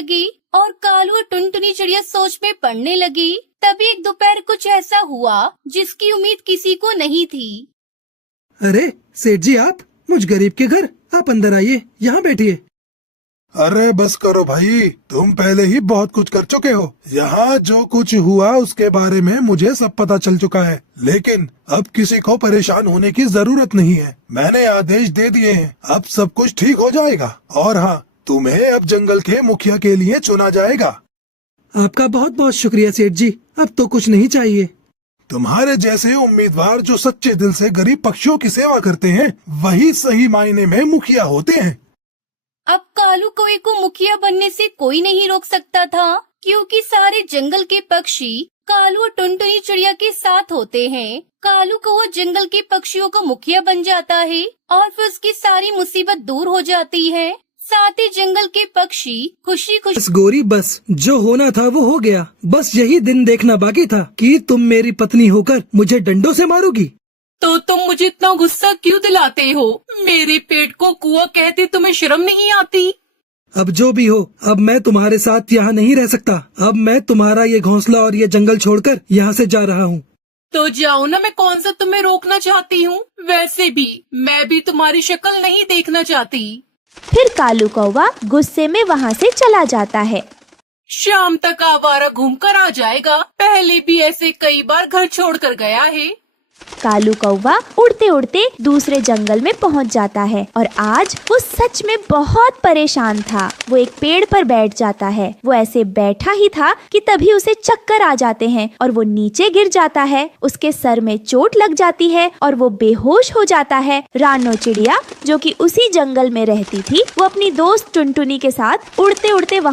लगी और कालू और टुनटुनी चिड़िया सोच में पड़ने लगी। तभी एक दोपहर कुछ ऐसा हुआ जिसकी उम्मीद किसी को नहीं थी। अरे सेठ जी, आप मुझ गरीब के घर, आप अंदर आइए, यहाँ बैठिए। अरे बस करो भाई, तुम पहले ही बहुत कुछ कर चुके हो। यहाँ जो कुछ हुआ उसके बारे में मुझे सब पता चल चुका है, लेकिन अब किसी को परेशान होने की जरूरत नहीं है। मैंने आदेश दे दिए हैं, अब सब कुछ ठीक हो जाएगा। और हाँ, तुम्हें अब जंगल के मुखिया के लिए चुना जाएगा। आपका बहुत बहुत शुक्रिया सेठ जी, अब तो कुछ नहीं चाहिए। तुम्हारे जैसे उम्मीदवार जो सच्चे दिल से गरीब पक्षियों की सेवा करते हैं, वही सही मायने में मुखिया होते हैं। अब कालू कौवे को मुखिया बनने से कोई नहीं रोक सकता था, क्योंकि सारे जंगल के पक्षी कालू और टुनटुनी चिड़िया के साथ होते हैं। कालू कौवा जंगल के पक्षियों का मुखिया बन जाता है और फिर उसकी सारी मुसीबत दूर हो जाती है। साथ ही जंगल के पक्षी खुशी खुशी। बस गोरी, बस जो होना था वो हो गया। बस यही दिन देखना बाकी था कि तुम मेरी पत्नी होकर मुझे डंडों से मारोगी। तो तुम मुझे इतना गुस्सा क्यों दिलाते हो? मेरे पेट को कुआं कहते तुम्हें शर्म नहीं आती? अब जो भी हो, अब मैं तुम्हारे साथ यहाँ नहीं रह सकता। अब मैं तुम्हारा ये घोंसला और ये जंगल छोड़कर यहाँ से जा रहा हूँ। तो जाओ ना, मैं कौन सा तुम्हें रोकना चाहती हूँ। वैसे भी मैं भी तुम्हारी शक्ल नहीं देखना चाहती। फिर कालू कौवा गुस्से में वहाँ से चला जाता है। शाम तक आवारा घूमकर आ जाएगा। पहले भी ऐसे कई बार घर छोड़कर गया है। कालू कौवा उड़ते उड़ते दूसरे जंगल में पहुंच जाता है और आज वो सच में बहुत परेशान था। वो एक पेड़ पर बैठ जाता है। वो ऐसे बैठा ही था कि तभी उसे चक्कर आ जाते हैं और वो नीचे गिर जाता है। उसके सर में चोट लग जाती है और वो बेहोश हो जाता है। रानो चिड़िया, जो कि उसी जंगल में रहती थी, वो अपनी दोस्त टुनटुनी के साथ उड़ते उड़ते